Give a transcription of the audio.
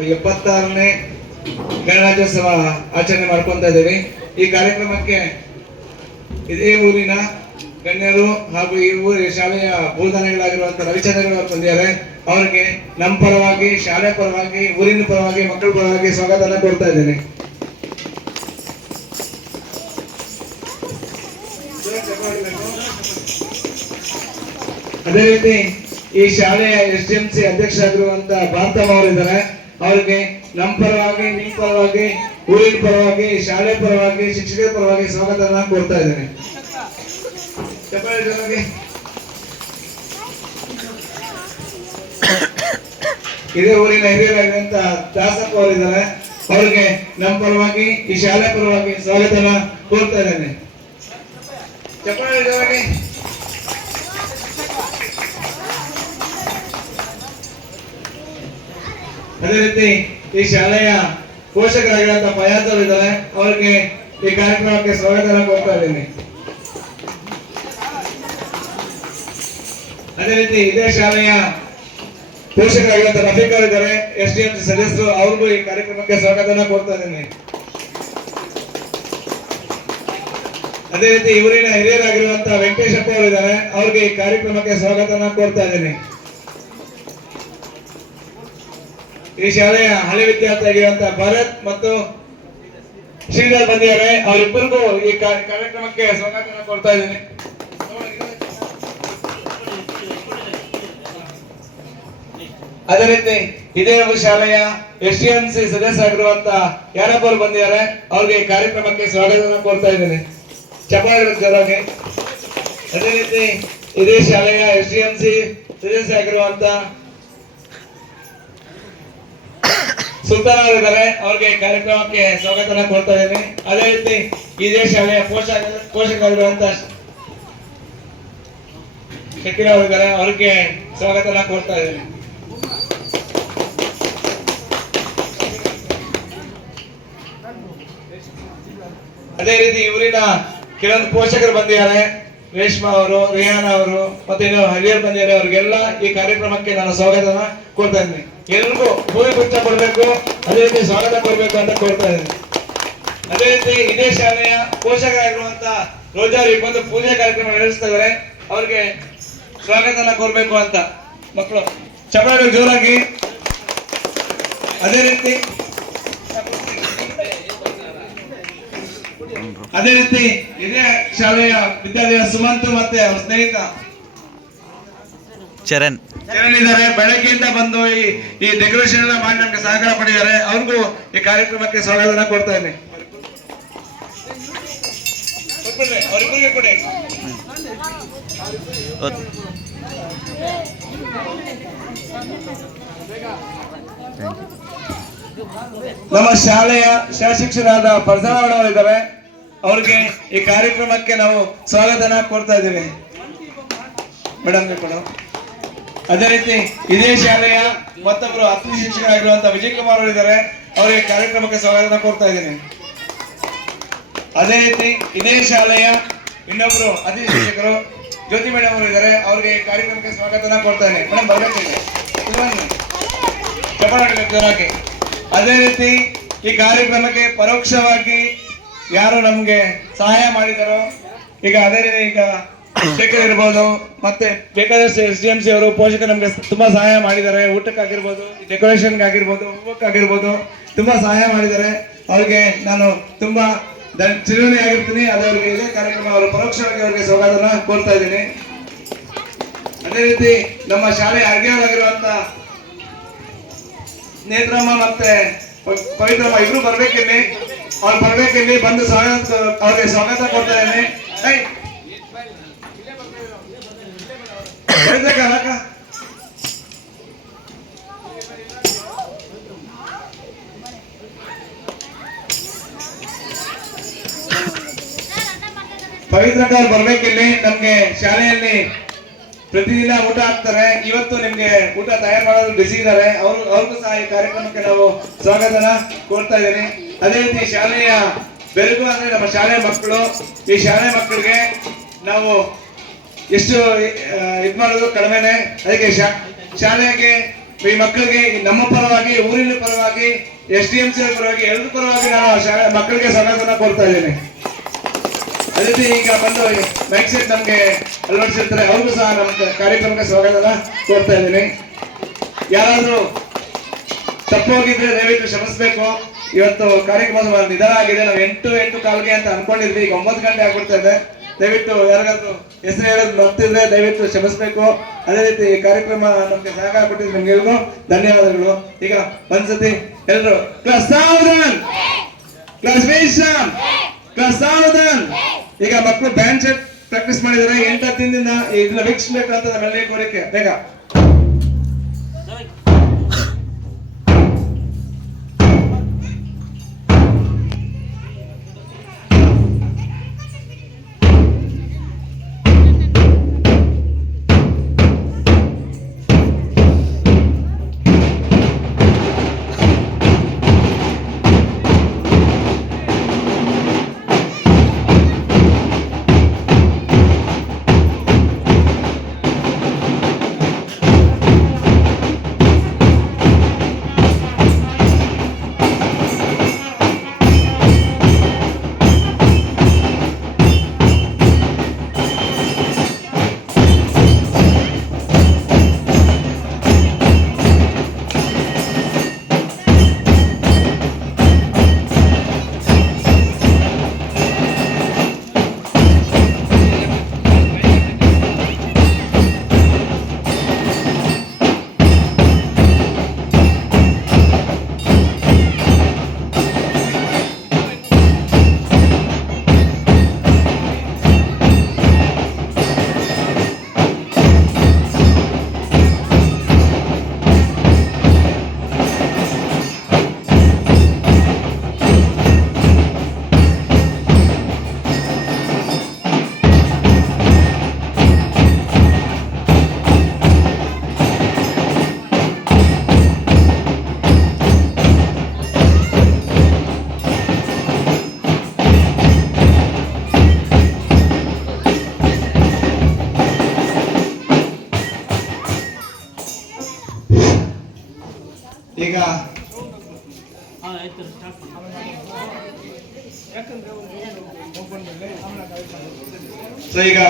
76ನೇ ಗಣರಾಜ್ಯೋತ್ಸವ ಆಚರಣೆ ಮಾಡ್ಕೊಂತ ಇದ್ದೇವೆ. ಈ ಕಾರ್ಯಕ್ರಮಕ್ಕೆ ಇದೇ ಊರಿನ ಗಣ್ಯರು ಹಾಗೂ ಈ ಊರಿನ ಶಾಲೆಯ ಭೂದಾನಿಗಳಾಗಿರುವಂತಹ ರವಿಚಂದ್ರನ್ ಅವರು ಬಂದಿದ್ದಾರೆ. ಅವರಿಗೆ ನಮ್ಮ ಪರವಾಗಿ, ಶಾಲೆ ಪರವಾಗಿ, ಊರಿನ ಪರವಾಗಿ, ಮಕ್ಕಳ ಪರವಾಗಿ ಸ್ವಾಗತನ ಕೊಡ್ತಾ ಇದ್ದೇನೆ. ಅದೇ ರೀತಿ ಈ ಶಾಲೆಯ SDMC ಅಧ್ಯಕ್ಷರಾಗಿರುವಂತಹ ಭಾರತಮ್ಮ ಅವರಿದ್ದಾರೆ. ಅವರಿಗೆ ನಮ್ಮ ಪರವಾಗಿ, ನಿಮ್ಮ ಪರವಾಗಿ, ಊರಿನ ಪರವಾಗಿ, ಶಾಲೆ ಪರವಾಗಿ, ಶಿಕ್ಷಕರ ಪರವಾಗಿ ಸ್ವಾಗತನ ಕೊಡ್ತಾ ಇದ್ದೇನೆ. ಇದೇ ಊರಿನ ಹಿರಿಯರಾಗಿರುವಂತಹ ದಾಸಪ್ಪ ಅವರಿದ್ದಾರೆ. ಅವರಿಗೆ ನಮ್ಮ ಪರವಾಗಿ, ಈ ಶಾಲೆ ಪರವಾಗಿ ಸ್ವಾಗತನ ಕೋರ್ತಾ ಇದ್ದೇನೆ. ಅದೇ ರೀತಿ ಈ ಶಾಲೆಯ ಪೋಷಕರಾಗಿರುವಂತಹ ಫಯಾಜ್ ಅವರು ಇದ್ದಾರೆ. ಅವರಿಗೆ ಈ ಕಾರ್ಯಕ್ರಮಕ್ಕೆ ಸ್ವಾಗತನ ಕೊಡ್ತಾ ಇದ್ದೀನಿ. ಅದೇ ರೀತಿ ಇದೇ ಶಾಲೆಯ ಪೋಷಕರಾಗಿರುವಂತಹ ರಫೀಕ್ ಅವರು ಇದ್ದಾರೆ, SDMC ಸದಸ್ಯರು. ಅವ್ರಿಗೂ ಈ ಕಾರ್ಯಕ್ರಮಕ್ಕೆ ಸ್ವಾಗತನ ಕೊಡ್ತಾ ಇದ್ದೀನಿ. ಅದೇ ರೀತಿ ಊರಿನ ಹಿರಿಯರಾಗಿರುವಂತಹ ವೆಂಕಟೇಶಪ್ಪ ಅವರು ಇದ್ದಾರೆ. ಅವ್ರಿಗೆ ಈ ಕಾರ್ಯಕ್ರಮಕ್ಕೆ ಸ್ವಾಗತನ ಕೊಡ್ತಾ ಇದ್ದೀನಿ. ಈ ಶಾಲೆಯ ಹಳೆ ವಿದ್ಯಾರ್ಥಿ ಆಗಿರುವಂತಹ ಭರತ್ ಮತ್ತು ಶ್ರೀಧರ್ ಬಂದಿದ್ದಾರೆ. ಅವರಿಬ್ಬರಿಗೂ ಈ ಕಾರ್ಯಕ್ರಮಕ್ಕೆ ಸ್ವಾಗತನ ಕೊಡ್ತಾ ಇದ್ದೀನಿ. ಅದೇ ರೀತಿ ಇದೇ ಶಾಲೆಯ SDMC ಸದಸ್ಯರಾಗಿರುವಂತಹ ಯಾರಪ್ಪರು ಬಂದಿದ್ದಾರೆ. ಅವ್ರಿಗೆ ಈ ಕಾರ್ಯಕ್ರಮಕ್ಕೆ ಸ್ವಾಗತನ ಕೊಡ್ತಾ ಇದ್ದೀನಿ. ಚಪ್ಪಾಳೆ ಜೋರಾಗಿ. ಅದೇ ರೀತಿ ಇದೇ ಶಾಲೆಯ SDMC ಸದಸ್ಯರಾಗಿರುವಂತಹ ಸುಲ್ತಾನ್ ಅವರಿದ್ದಾರೆ. ಅವ್ರಿಗೆ ಕಾರ್ಯಕ್ರಮಕ್ಕೆ ಸ್ವಾಗತನ ಕೊಡ್ತಾ ಇದ್ದೀನಿ. ಅದೇ ರೀತಿ ಇದೇ ಶಾಲೆಯ ಪೋಷಕರಾಗಿರುವಂತಹ ಶಕೀಲ ಅವರಿದ್ದಾರೆ. ಅವ್ರಿಗೆ ಸ್ವಾಗತನ ಕೊಡ್ತಾ ಇದ್ದೀನಿ. ಅದೇ ರೀತಿ ಇವರಿನ ಕೆಲವೊಂದು ಪೋಷಕರು ಬಂದಿದ್ದಾರೆ. ರೇಷ್ಮಾ ಅವರು, ರಿಯಾನ ಅವರು, ಮತ್ತೆ ಇನ್ನು ಹಿರಿಯರು ಬಂದಿದ್ದಾರೆ. ಅವ್ರಿಗೆಲ್ಲ ಈ ಕಾರ್ಯಕ್ರಮಕ್ಕೆ ನಾನು ಸ್ವಾಗತನ ಕೊಡ್ತಾ ಇದ್ದೀನಿ. ಎಲ್ರಿಗೂ ಭೂಮಿ ಪುಚ್ಚ ಕೊಡ್ಬೇಕು, ಅದೇ ರೀತಿ ಸ್ವಾಗತ ಕೊಡ್ಬೇಕು ಅಂತ ಕೊಡ್ತಾ ಇದ್ದೀನಿ. ಅದೇ ರೀತಿ ಇದೇ ಶಾಲೆಯ ಪೋಷಕರಾಗಿರುವಂತಹ ರೋಜಾರಿ ಬಂದು ಪೂಜೆ ಕಾರ್ಯಕ್ರಮ ನಡೆಸ್ತಾ ಇದ್ದಾರೆ. ಅವ್ರಿಗೆ ಸ್ವಾಗತನ ಕೊಡ್ಬೇಕು ಅಂತ ಮಕ್ಕಳು ಚಪ್ಪಾಳೆ ಜೋರಾಗಿ. ಅದೇ ರೀತಿ ಇದೇ ಶಾಲೆಯ ವಿದ್ಯಾರ್ಥಿ ಸುಮಂತ್ ಮತ್ತೆ ಅವ್ರ ಸ್ನೇಹಿತ ಚರಣ್ ಇದ್ದಾರೆ. ಬೆಳಗ್ಗೆಯಿಂದ ಬಂದು ಈ ಡೆಕೋರೇಷನ್ ಎಲ್ಲ ಮಾಡಿ ನಮ್ಗೆ ಸಹಕಾರ ಪಡೆದಿದ್ದಾರೆ. ಅವ್ರಿಗೂ ಈ ಕಾರ್ಯಕ್ರಮಕ್ಕೆ ಸ್ವಾಗತನ ಕೊಡ್ತಾ ಇದ್ದೀನಿ. ಅವರಿಬ್ಬರಿಗೆ ಕೊಡಿ. ನಮ್ಮ ಶಾಲೆಯ ಶಿಕ್ಷಕರಾದ ಪರಸನವರವರಿದ್ದಾರೆ. ಅವ್ರಿಗೆ ಈ ಕಾರ್ಯಕ್ರಮಕ್ಕೆ ನಾವು ಸ್ವಾಗತನ ಕೊಡ್ತಾ ಇದ್ದೀವಿ. ಮೇಡಮ್ ಕೊಡು. ಅದೇ ರೀತಿ ಇದೇ ಶಾಲೆಯ ಮತ್ತೊಬ್ಬರು ಅತಿಥಿ ಶಿಕ್ಷಕರಾಗಿರುವಂತಹ ವಿಜಯ್ ಕುಮಾರ್ ಅವರು ಇದ್ದಾರೆ. ಅವರಿಗೆ ಕಾರ್ಯಕ್ರಮಕ್ಕೆ ಸ್ವಾಗತ ಕೊಡ್ತಾ ಇದ್ದೀನಿ. ಅದೇ ರೀತಿ ಇದೇ ಶಾಲೆಯ ಇನ್ನೊಬ್ರು ಅತಿಥಿ ಶಿಕ್ಷಕರು ಜ್ಯೋತಿ ಮೇಡಮ್ ಅವರು ಇದ್ದಾರೆ. ಅವರಿಗೆ ಕಾರ್ಯಕ್ರಮಕ್ಕೆ ಸ್ವಾಗತನ ಕೊಡ್ತಾ ಇದ್ದೀನಿ. ಮೇಡಮ್ ಬರ್ಬೇಕಿದೆ. ಜೋರಾಗಿ. ಅದೇ ರೀತಿ ಈ ಕಾರ್ಯಕ್ರಮಕ್ಕೆ ಪರೋಕ್ಷವಾಗಿ ಯಾರು ನಮ್ಗೆ ಸಹಾಯ ಮಾಡಿದಾರೋ, ಈಗ ಅದೇ ಈಗ ಶೇಖರ್ ಇರ್ಬೋದು, ಮತ್ತೆ ಬೇಕಾದಷ್ಟು SDMC ಅವರು ಪೋಷಕರು ನಮ್ಗೆ ತುಂಬಾ ಸಹಾಯ ಮಾಡಿದ್ದಾರೆ. ಊಟಕ್ಕಾಗಿರ್ಬೋದು, ಡೆಕೋರೇಷನ್ಗೆ ಆಗಿರ್ಬೋದು, ಹೂವಕ್ಕಾಗಿರ್ಬೋದು ತುಂಬಾ ಸಹಾಯ ಮಾಡಿದ್ದಾರೆ. ಅವ್ರಿಗೆ ನಾನು ತುಂಬಾ ಚಿರಋಣಿ ಆಗಿರ್ತೀನಿ. ಅದವ್ರಿಗೆ ಇದೇ ಕಾರ್ಯಕ್ರಮ ಅವರು ಪರೋಕ್ಷವಾಗಿ ಅವರಿಗೆ ಸ್ವಾಗತನ ಕೋರ್ತಾ ಇದ್ದೀನಿ. ಅದೇ ರೀತಿ ನಮ್ಮ ಶಾಲೆಯ ಅರ್ಗೆಯವರಾಗಿರುವಂತ ನೇತ್ರಮ್ಮ ಮತ್ತೆ ಪವಿತ್ರಮ್ಮ ಇಬ್ರು ಬರ್ಬೇಕಿಲ್ಲಿ. ಅವ್ರು ಬರ್ಬೇಕಿಲ್ಲಿ ಬಂದು ಅವ್ರಿಗೆ ಸ್ವಾಗತ ಕೊಡ್ತಾ ಇದ್ದೀನಿ. ಪವಿತ್ರಕ್ಕ ಅವ್ರು ಬರ್ಬೇಕಿಲ್ಲಿ. ನಮ್ಗೆ ಶಾಲೆಯಲ್ಲಿ ಪ್ರತಿದಿನ ಊಟ ಹಾಕ್ತಾರೆ. ಇವತ್ತು ನಿಮ್ಗೆ ಊಟ ತಯಾರು ಮಾಡೋದು ಬಿಸಿ ಇದ್ದಾರೆ. ಅವ್ರಿಗೂ ಸಹ ಈ ಕಾರ್ಯಕ್ರಮಕ್ಕೆ ನಾವು ಸ್ವಾಗತನ ಕೊಡ್ತಾ ಇದ್ದೀನಿ. ಅದೇ ರೀತಿ ಶಾಲೆಯ ಬೆಳಗು ಅಂದ್ರೆ ನಮ್ಮ ಶಾಲೆಯ ಮಕ್ಕಳು. ಈ ಶಾಲೆ ಮಕ್ಕಳಿಗೆ ನಾವು ಎಷ್ಟು ಇದು ಮಾಡೋದು ಕಡಿಮೆನೆ. ಅದಕ್ಕೆ ಶಾಲೆಗೆ ಈ ಮಕ್ಕಳಿಗೆ ನಮ್ಮ ಪರವಾಗಿ, ಊರಿನ ಪರವಾಗಿ, SDMC ಪರವಾಗಿ, ಎಲ್ಲರ ಪರವಾಗಿ ನಾನು ಮಕ್ಕಳಿಗೆ ಸ್ವಾಗತನ ಕೋರ್ತಾ ಇದ್ದೇನೆ. ಅದೇ ರೀತಿ ಈಗ ಬಂದು ಮೈಕ್ ಸೆಟ್ ನಮ್ಗೆ ಅಳವಡಿಸಿರ್ತಾರೆ, ಅವ್ರಿಗೂ ಸಹ ನಮ್ಮ ಕಾರ್ಯಕ್ರಮಕ್ಕೆ ಸ್ವಾಗತನ ಕೋರ್ತಾ ಇದ್ದೀನಿ. ಯಾರಾದ್ರೂ ತಪ್ಪು ಹೋಗಿದ್ರೆ ದಯವಿಟ್ಟು ಕ್ಷಮಿಸ್ಬೇಕು. ಇವತ್ತು ಕಾರ್ಯಕ್ರಮ ನಿಧಾನ ಆಗಿದೆ. ನಾವು 8:15 ಅಂತ ಅನ್ಕೊಂಡಿದ್ವಿ, ಈಗ 9 ಗಂಟೆ ಆಗ್ಬಿಡ್ತಾ ಇದೆ. ದಯವಿಟ್ಟು ಯಾರಿಗಾದ್ರೂ ಹೆಸರು ಹೇಳೋದು ಮರ್ತಿದ್ರೆ ದಯವಿಟ್ಟು ಕ್ಷಮಿಸ್ಬೇಕು. ಅದೇ ರೀತಿ ಈ ಕಾರ್ಯಕ್ರಮ ನಮ್ಗೆ ಸಹಕಾರ ಕೊಟ್ಟಿದ್ದು ನಿಮ್ಗೆಲ್ರಿಗೂ ಧನ್ಯವಾದಗಳು. ಈಗ ಒಂದ್ಸತಿ ಎಲ್ರು ಕ್ಲಾಸ್ ಸಾವಧಾನ್, ಕ್ಲಾಸ್ ವೇಷಂ, ಕ್ಲಾಸ್ ಸಾವಧಾನ್. ಈಗ ಮಕ್ಕಳು ಬ್ಯಾಂಡ್ ಸೆಟ್ ಪ್ರಾಕ್ಟೀಸ್ ಮಾಡಿದರೆ 8 ದಿನದಿಂದ ಇದನ್ನ ವೀಕ್ಷಿಸಬೇಕು ಅಂತ ನಮ್ಮೆಲ್ಲರಿಗೂ ಕೋರಿಕೆ. ಬೇಗ ಈಗ ಈಗ